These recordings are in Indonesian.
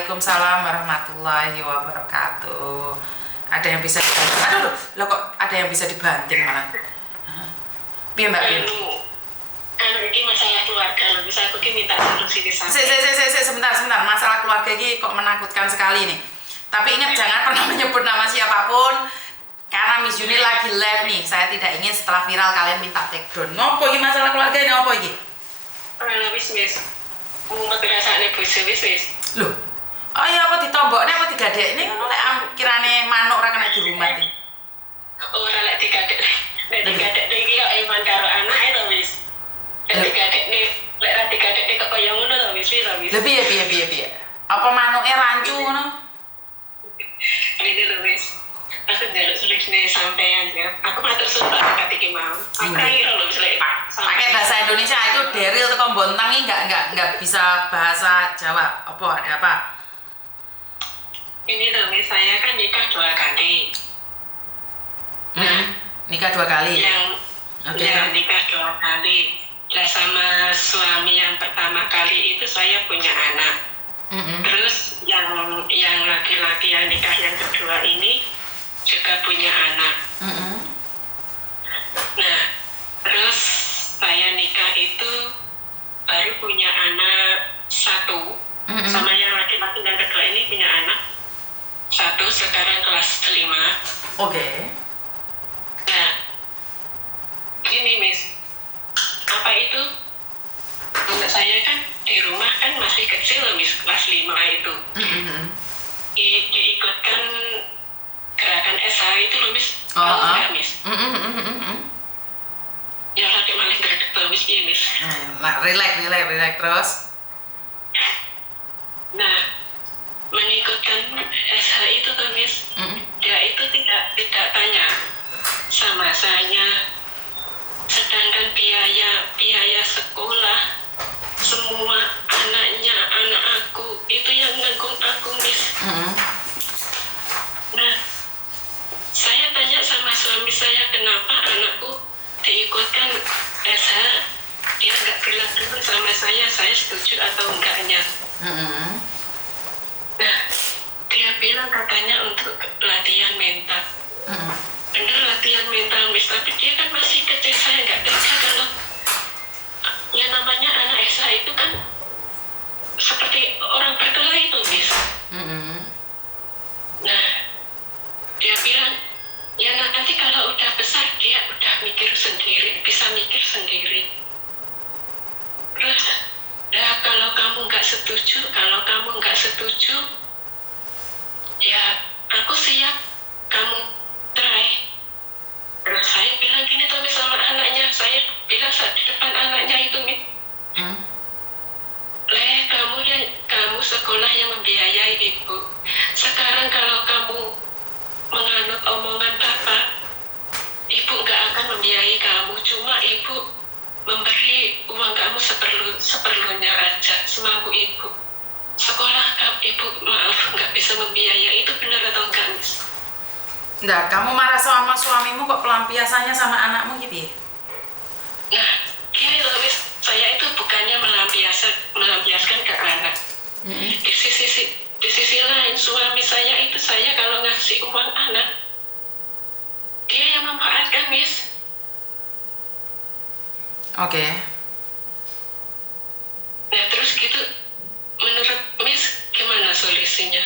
Waalaikumsalam warahmatullahi wabarakatuh. Ada yang bisa dibanting? Aduh, lo kok ada yang bisa dibanting malah? Piye Mbak Piye? Ini masalah keluarga loh, bisa aku minta solusi di sana. Sebentar. Masalah keluarga ini kok menakutkan sekali nih. Tapi ingat jangan pernah menyebut nama siapapun. Karena Miss Yuni lagi live nih. Saya tidak ingin setelah viral kalian minta take down. Ngopo ini masalah keluarga ini apa ini? Wis. Mumet rasane bojo wis. Loh. Oh iya apa ditombokne apa digadekne ngono lek kirane manuk ora kena dirumat iki. Ora lek digadek. Lek digadek iki kok iman karo anake to wis. Lek digadekne lek ra digadekne kok kaya ngono to wis. Lha piye? Apa manuke rancu ngono? Ini lho wis. Aku njaluk solusi sampean ya. Aku matur suwun Pak iki mau. Aku kira lho wis lek pakai bahasa Indonesia itu Daryl teko Bontang ini nggak bisa bahasa Jawa. Apa ada apa? Ini loh, saya kan nikah 2 kali. Nikah 2 kali. Nikah 2 kali. Lah sama suami yang pertama kali itu saya punya anak. Terus yang laki-laki yang nikah yang kedua ini juga punya anak. Nah, terus saya nikah itu baru punya anak 1. Sama yang laki-laki yang kedua ini punya anak 1, sekarang kelas 5. Oke. Nah, gini Miss, apa itu? Untuk saya kan di rumah kan masih kecil loh Miss, kelas 5 itu. Diikutkan gerakan SH itu loh Miss. Enggak Miss. Ya lagi malah gerakan tuh Miss, iya Miss. Relax terus. Nah, mengikutkan SH itu tuh Miss, dia itu tidak tanya sama saya, sedangkan biaya sekolah semua anak aku itu yang nanggung aku Miss. Nah, saya tanya sama suami saya kenapa anakku diikutkan SH, dia nggak bilang dulu sama saya setuju atau enggaknya. Nah, dia bilang katanya untuk latihan mental. Bener latihan mental Miss, tapi dia kan masih kecil, saya nggak tega kalau yang namanya anak Esa itu kan seperti orang berkelahi itu Miss. Nah, dia bilang ya nanti kalau udah besar dia udah bisa mikir sendiri. Terus kalau kamu nggak setuju, ya aku siap kamu try. Terus saya bilang gini tapi sama anaknya, saya bilang saat di depan anaknya itu kamu sekolah yang membiayai ibu. Sekarang kalau kamu menganut omongan bapak, ibu nggak akan membiayai kamu, cuma ibu memberi uang kamu seperlunya aja, semampu ibu. Sekolah ibu maaf nggak bisa membiayai, itu benar atau enggak Miss? Enggak, kamu marah sama suamimu kok pelampiasannya sama anakmu gitu ya? Nah, gini loh Miss, saya itu bukannya melampiaskan ke anak. Di sisi lain suami saya itu saya kalau ngasih uang anak, dia yang memanfaatkan Miss. Oke. Nah terus gitu, menurut Miss gimana solusinya?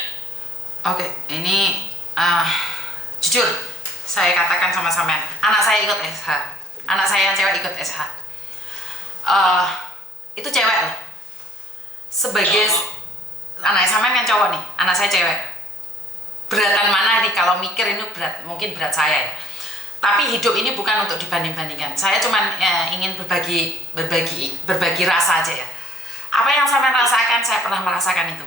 Oke, ini jujur saya katakan sama sampean, anak saya ikut SH, anak saya yang cewek ikut SH. Itu cewek loh. Sebagai anak sampean yang cowok nih, anak saya cewek. Beratan mana nih kalau mikir ini mungkin berat saya ya. Tapi hidup ini bukan untuk dibanding-bandingkan. Saya cuma ingin berbagi rasa aja ya. Apa yang sampean rasakan, saya pernah merasakan itu.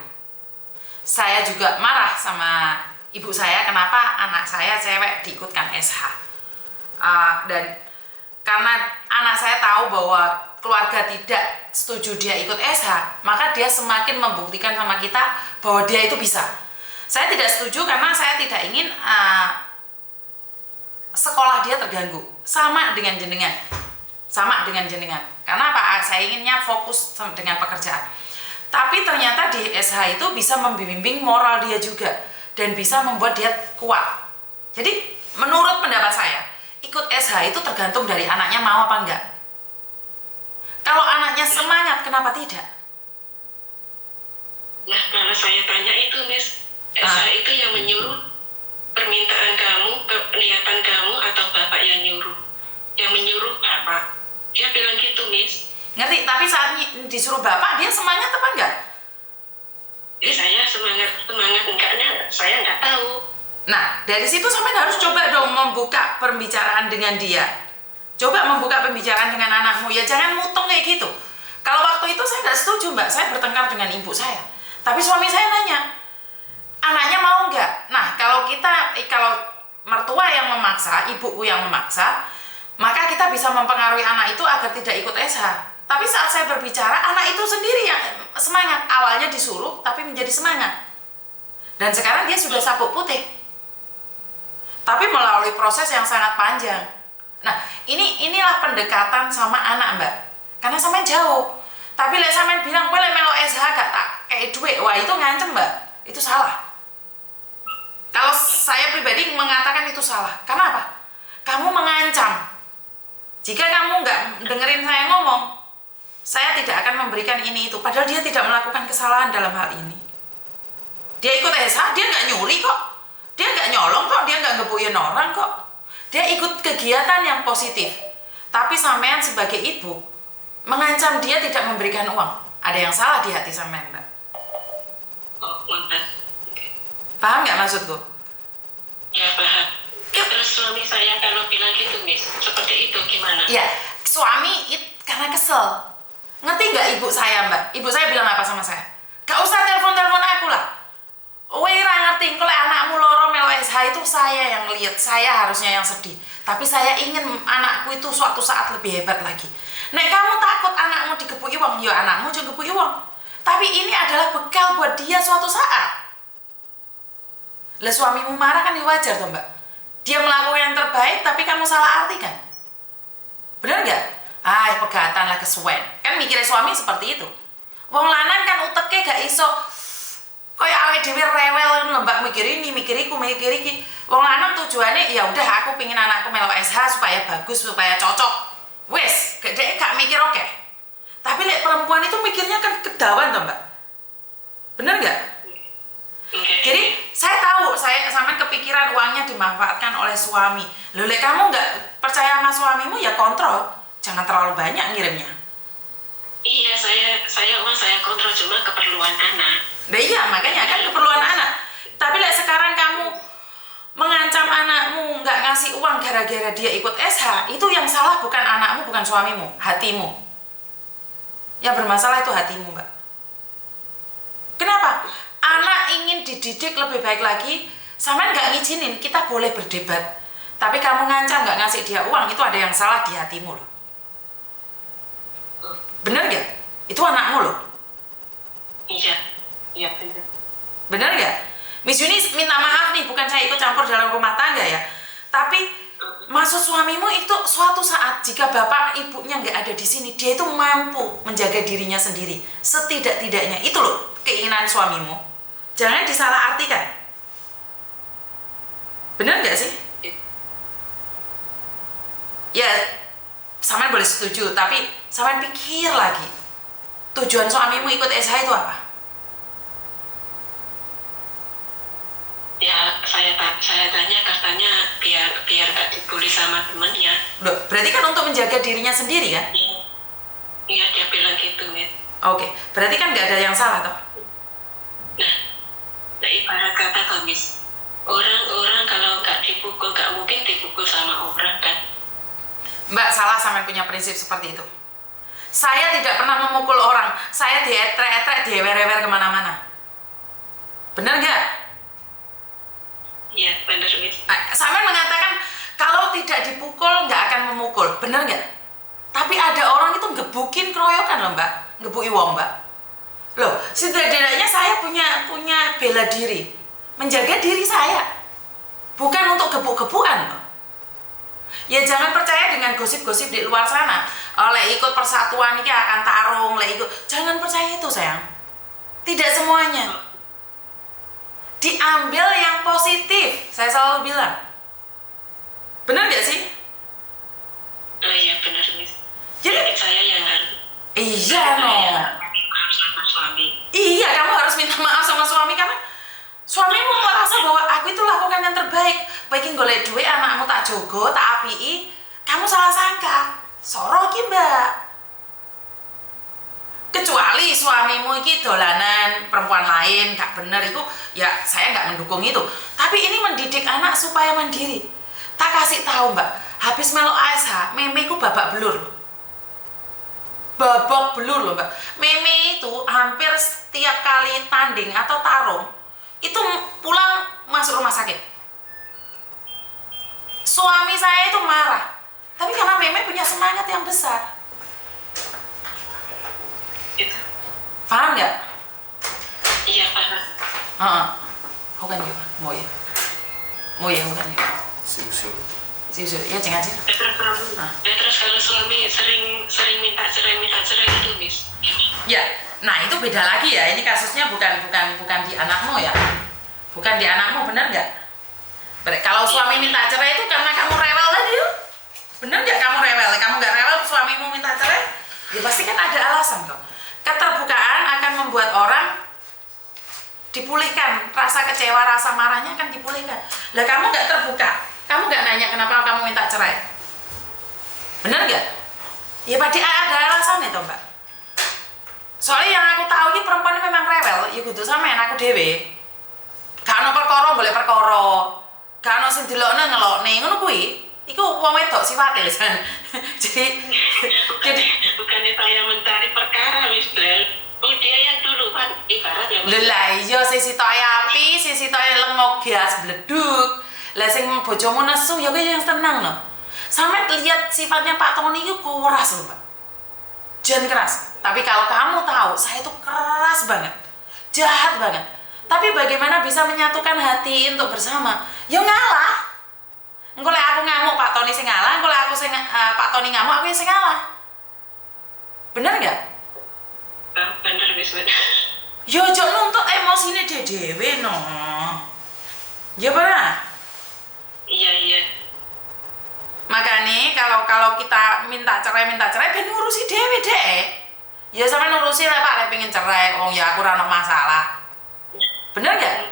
Saya juga marah sama ibu saya kenapa anak saya cewek diikutkan SH. Dan karena anak saya tahu bahwa keluarga tidak setuju dia ikut SH, maka dia semakin membuktikan sama kita bahwa dia itu bisa. Saya tidak setuju karena saya tidak ingin sekolah dia terganggu, sama dengan jenengan. Karena apa? Saya inginnya fokus dengan pekerjaan. Tapi ternyata di SH itu bisa membimbing moral dia juga dan bisa membuat dia kuat. Jadi menurut pendapat saya, ikut SH itu tergantung dari anaknya mau apa enggak. Kalau anaknya semangat, kenapa tidak? Nah, kalau saya tanya itu, Miss, SH itu yang menyuruh permintaan kamu, niatan kamu, atau bapak yang nyuruh? Yang menyuruh bapak. Dia bilang gitu, Miss. Ngerti? Tapi saat disuruh bapak, dia semangat apa enggak? Ya, saya semangat enggaknya, saya nggak tahu. Nah, dari situ sampai harus coba dong membuka pembicaraan dengan dia. Coba membuka pembicaraan dengan anakmu. Ya jangan mutung kayak gitu. Kalau waktu itu saya nggak setuju, Mbak. Saya bertengkar dengan ibu saya. Tapi suami saya nanya, anaknya mau nggak? Nah, kalau mertua yang memaksa, ibuku yang memaksa, maka kita bisa mempengaruhi anak itu agar tidak ikut SH. Tapi saat saya berbicara, anak itu sendiri yang semangat. Awalnya disuruh, tapi menjadi semangat. Dan sekarang dia sudah sabuk putih. Tapi melalui proses yang sangat panjang. Nah, inilah pendekatan sama anak, Mbak. Karena sampean jauh. Tapi lek sampean bilang, "Kowe lek melo SH gak tak kayak duit." Wah, itu ngancem, Mbak. Itu salah. Kalau saya pribadi mengatakan itu salah. Karena apa? Kamu mengancam. Jika kamu nggak dengerin saya ngomong, saya tidak akan memberikan ini itu. Padahal dia tidak melakukan kesalahan dalam hal ini. Dia ikut SH, dia nggak nyuri kok. Dia nggak nyolong kok, dia nggak ngebuin orang kok. Dia ikut kegiatan yang positif. Tapi sampean sebagai ibu mengancam dia tidak memberikan uang. Ada yang salah di hati sampean, Mbak. Oh, mantap. Paham nggak maksudku? Ya, paham. Ya, terus suami saya kalau bilang gitu, Miss, seperti itu gimana? Ya, suami karena kesel. Ngerti nggak ibu saya, Mbak? Ibu saya bilang apa sama saya? Gak usah telepon-telepon aku lah. Wih, ngerti, kalau anakmu loro melo SH itu saya yang lihat, saya harusnya yang sedih. Tapi saya ingin anakku itu suatu saat lebih hebat lagi. Nek kamu takut anakmu digebui uang, ya anakmu juga gebui uang. Tapi ini adalah bekal buat dia suatu saat. Lah suamimu marah kan wajar toh, Mbak? Dia melakukan yang terbaik, tapi kamu salah artikan. Bener nggak? Pegatan lah kesuwen. Kan mikirnya suami seperti itu. Wong lanang kan uteke gak iso kayak awake dhewe rewel lembak mikir ini, mikir iku, mikir iki. Wong lanang tujuannya ya udah aku pingin anakku melo SH supaya bagus, supaya cocok. Wes, gak mikir oke. Tapi lek perempuan itu mikirnya kan kedawan toh, Mbak. Bener nggak? Jadi saya tahu, saya sampai kepikiran uangnya dimanfaatkan oleh suami. Loh, lek kamu nggak percaya sama suamimu ya kontrol, jangan terlalu banyak ngirimnya. Iya, saya uang saya kontrol, cuma keperluan anak. Nah iya, makanya kan keperluan anak. Tapi lek sekarang kamu mengancam anakmu nggak ngasih uang gara-gara dia ikut SH, itu yang salah bukan anakmu, bukan suamimu, hatimu. Yang bermasalah itu hatimu, Mbak. Kenapa? Anak ingin dididik lebih baik lagi, sampean nggak ngizinin, kita boleh berdebat. Tapi kamu ngancam nggak ngasih dia uang, itu ada yang salah di hatimu loh. Bener nggak? Itu anakmu loh. Iya. Iya, benar. Benar nggak? Miss Yuni minta maaf nih, bukan saya ikut campur dalam rumah tangga ya. Tapi maksud suamimu itu suatu saat jika bapak ibunya nggak ada di sini, dia itu mampu menjaga dirinya sendiri. Setidak-tidaknya itu loh keinginan suamimu. Jangan disalahartikan. Benar nggak sih? Ya, sampean boleh setuju, tapi sampean pikir lagi. Tujuan suamimu ikut SH itu apa? Ya, saya tanya katanya biar gak dibully sama temennya. Loh, berarti kan untuk menjaga dirinya sendiri kan? Iya, dia bilang gitu, Mit. Oke, berarti kan nggak ada yang salah toh? Nah ibarat kata toh, Miss, orang kalau nggak dipukul, nggak mungkin dipukul sama orang kan? Mbak salah sampai punya prinsip seperti itu. Saya tidak pernah memukul orang, saya dietrek-etrek, diewer-ewer kemana-mana. Bener nggak? Iya, bener, Miss. Sampai mengatakan kalau tidak dipukul nggak akan memukul, bener nggak? Tapi ada orang itu ngebukin keroyokan loh, Mbak, ngebui wong, Mbak. Loh, setidaknya saya punya bela diri, menjaga diri saya, bukan untuk gebuk-gebukan loh. Ya jangan percaya dengan gosip-gosip di luar sana. Oleh ikut persatuan ini akan tarung, ikut, jangan percaya itu sayang. Tidak semuanya. Diambil yang positif, saya selalu bilang. Benar nggak sih? Oh iya benar Miss. Jadi Saya yang iya no. sama suami. Iya, kamu harus minta maaf sama suami karena suamimu merasa bahwa aku itu lakukan yang terbaik. Baikin golek duit anakmu tak jogo, tak apii, kamu salah sangka. Soro iki, Mbak. Kecuali suamimu iki dolanan perempuan lain, gak bener itu, ya saya nggak mendukung itu. Tapi ini mendidik anak supaya mandiri. Tak kasih tahu Mbak, habis melo ASH, memeku babak belur. Babak belur loh Mbak. Meme itu hampir setiap kali tanding atau tarung itu pulang masuk rumah sakit. Suami saya itu marah, tapi karena Meme punya semangat yang besar. Paham nggak? Iya paham. Bukan juga, mau ya, bukan ya. Siu, ya jangan sih. Terus kalau suami sering minta cerai itu Miss. Ya, nah itu beda lagi ya. Ini kasusnya bukan di anakmu ya, bukan di anakmu, benar nggak? Kalau suami minta cerai itu karena kamu rewel tadi, benar nggak kamu rewel? Kamu nggak rewel, suamimu minta cerai, ya pasti kan ada alasan kok. Keterbukaan akan membuat orang dipulihkan, rasa kecewa, rasa marahnya akan dipulihkan. Lah kamu nggak terbuka, kamu nggak nanya kenapa kamu minta cerai, benar nggak? Ya pasti ada alasan itu Mbak. Soalnya yang aku tahu ini perempuan memang rewel, ya kudu sampean aku dhewe. Gak ono perkara golek perkara, gak ono sing delokne ngelokne ngono kuwi. Iku wong wedok sifate lho. Jadi bukannya saya mencari perkara Miss Bel. Oh dia yang duluan ibarat ya. Lah iya sing sitoke api, sing sitoke lengo gas bleduk. Lah sing bojomu nesu ya kowe yang tenang no. Sampe lihat sifatnya Pak Tony itu keras loh Pak. Jangan keras. Tapi kalau kamu tahu saya itu keras banget, jahat banget. Tapi bagaimana bisa menyatukan hati untuk bersama? Ya ngalah. Engko lek aku ngamuk Pak Tony sing ngalah, engko lek aku sing Pak Tony ngamuk aku sing ngalah. Bener nggak? Bener Miss bener. Yo ojo nuntut emosine dhewe no. Ya pernah? Iya. Makanya kalau kita minta cerai ben ngurusi dhewe deh. Ya sampe ngurusi lah Pak, lek pengen cerai, oh ya aku ora ono masalah. Bener nggak?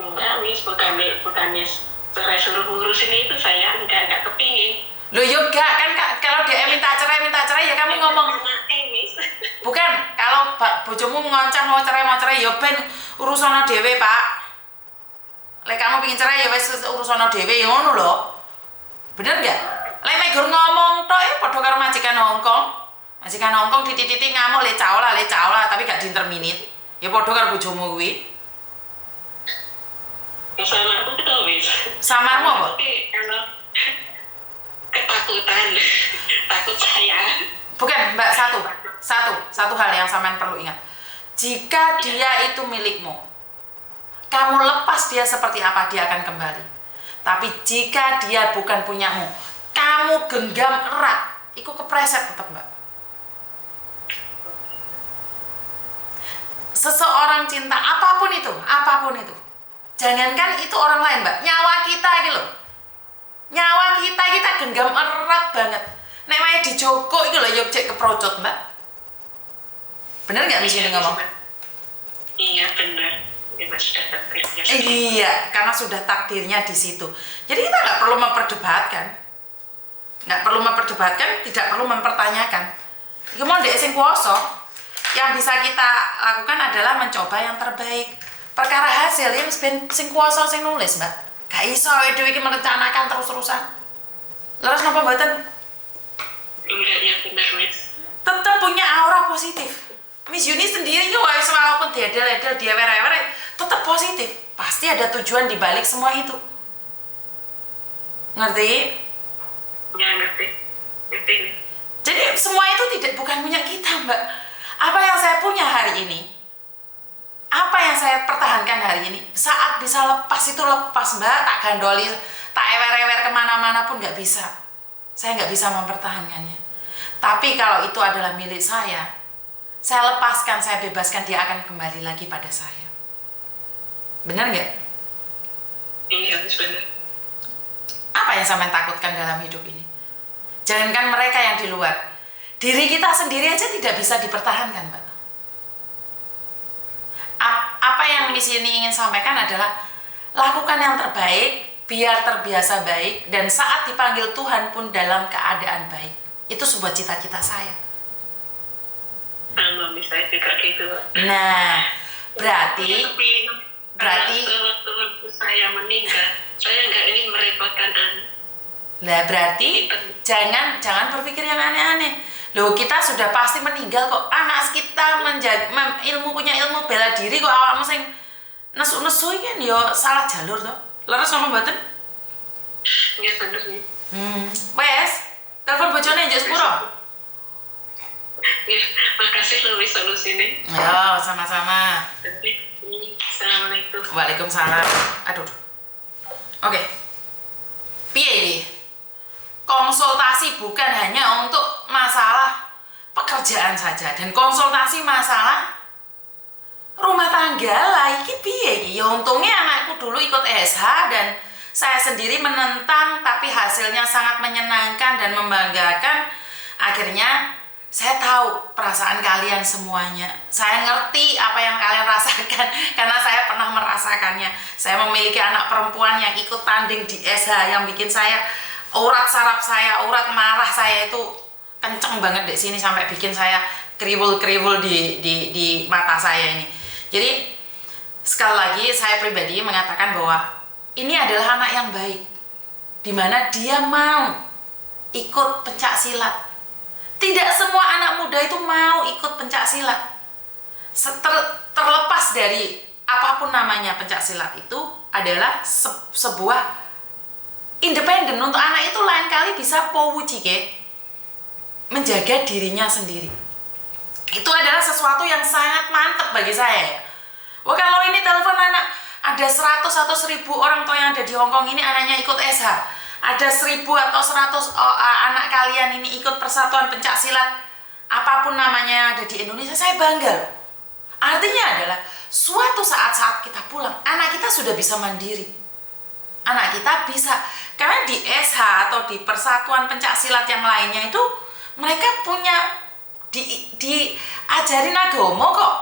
Enggak Miss, bukannya cerai suruh ngurusin itu saya enggak kepingin. Loh yoga kan kalau dia minta cerai ya kamu ngomong. Bukan, kalau bojomu ngoncang mau cerai ya ben urusono dhewe Pak. Lek kamu pengin cerai ya wis urusono dhewe ya ngono lho. Bener nggak? Lek megur ngomong tok ya padha karo majikan Hongkong. Majikan Hongkong titik-titik ngamuk le caola tapi gak diinterminit. Ya padha karo bojomu kuwi. Samarmu itu Miss. Samarmu apa? Kalau ketakutan, takut saya. Bukan Mbak, satu hal yang sampean perlu ingat. Jika dia itu milikmu, kamu lepas dia seperti apa dia akan kembali. Tapi jika dia bukan punyamu, kamu genggam erat, itu kepreset tetap Mbak. Seseorang cinta apapun itu, jangankan itu orang lain Mbak, nyawa kita gitu loh. Nyawa kita genggam erat banget. Nek wae dijogo iki lho yo cek keprocot, Mbak. Bener nggak Miss ini ngomong? Iya benar. Memang sudah takdirnya. Iya, karena sudah takdirnya di situ. Jadi kita nggak perlu memperdebatkan, tidak perlu mempertanyakan. Iku mau ndek sing kuwasa. Yang bisa kita lakukan adalah mencoba yang terbaik. Perkara hasil yang sing kuwasa sing nulis, Mbak. Gak iso dhewe iki merencanakan terus-terusan. Terus napa mboten? Enggak ya benar Miss. Tetap punya aura positif. Miss Yuni sendiri yo walaupun diedel-edel dia wer-wer tetap positif. Pasti ada tujuan di balik semua itu. Ngerti? Ya ngerti. Jadi semua itu bukan punya kita, Mbak. Apa yang saya punya hari ini? Apa yang saya pertahankan hari ini? Saat bisa lepas itu lepas, Mbak. Tak gandoli, tak ewer-ewer kemana-mana pun nggak bisa. Saya nggak bisa mempertahankannya. Tapi kalau itu adalah milik saya saya lepaskan, saya bebaskan, dia akan kembali lagi pada saya. Benar nggak? Iya, benar. Apa yang sampean takutkan dalam hidup ini? Jangankan mereka yang di luar, diri kita sendiri aja tidak bisa dipertahankan, Mbak. Apa yang misi ini ingin sampaikan adalah lakukan yang terbaik, biar terbiasa baik, dan saat dipanggil Tuhan pun dalam keadaan baik. Itu sebuah cita-cita saya. Sama, saya juga gitu. Nah, berarti waktu saya meninggal, saya nggak ingin merepotkan anak. Lah berarti jangan berpikir yang aneh-aneh. Loh, kita sudah pasti meninggal kok. Anak kita punya ilmu bela diri kok, awakmu sing nesu-nesu kan yo salah jalur toh. Leres ngomong mboten? Iya, bener nih. Wes, telepon bojone njek sepuro. Ya, makasih loh solusi nih. Yo, sama-sama. Assalamualaikum. Waalaikumsalam. Aduh. Oke. Piye iki? Konsultasi bukan hanya untuk masalah pekerjaan saja, dan konsultasi masalah rumah tangga lah. Iki piye iki? Ya untungnya anakku dulu ikut SH dan saya sendiri menentang, tapi hasilnya sangat menyenangkan dan membanggakan. Akhirnya saya tahu perasaan kalian semuanya. Saya ngerti apa yang kalian rasakan karena saya pernah merasakannya. Saya memiliki anak perempuan yang ikut tanding di SH yang bikin saya urat saraf saya, urat marah saya itu kenceng banget di sini sampai bikin saya kriwul-kriwul di mata saya ini. Jadi sekali lagi saya pribadi mengatakan bahwa ini adalah anak yang baik, dimana dia mau ikut pencak silat. Tidak semua anak muda itu mau ikut pencak silat. Terlepas dari apapun namanya, pencak silat itu adalah sebuah independen. Untuk anak itu lain kali bisa powujike menjaga dirinya sendiri. Itu adalah sesuatu yang sangat mantap bagi saya. Wah, kalau ini telepon anak, ada 100 atau 1000 orang tua yang ada di Hongkong ini anaknya ikut SH. Ada 1000 atau 100 anak kalian ini ikut persatuan pencak silat, apapun namanya ada di Indonesia, saya bangga. Artinya adalah suatu saat kita pulang, anak kita sudah bisa mandiri. Anak kita bisa, karena di SH atau di persatuan pencak silat yang lainnya itu mereka punya diajarin agama kok,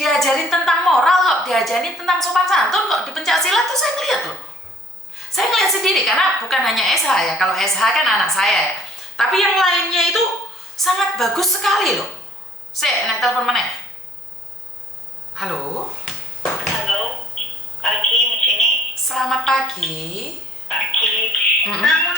diajarin tentang moral kok, diajarin tentang sopan santun kok. Di pencak silat tuh saya ngeliat loh. Saya ngeliat sendiri, karena bukan hanya SH ya. Kalau SH kan anak saya ya. Tapi yang lainnya itu sangat bagus sekali loh. Saya naik telepon mana? Halo? Halo, pagi di sini. Selamat pagi. Pagi. Namun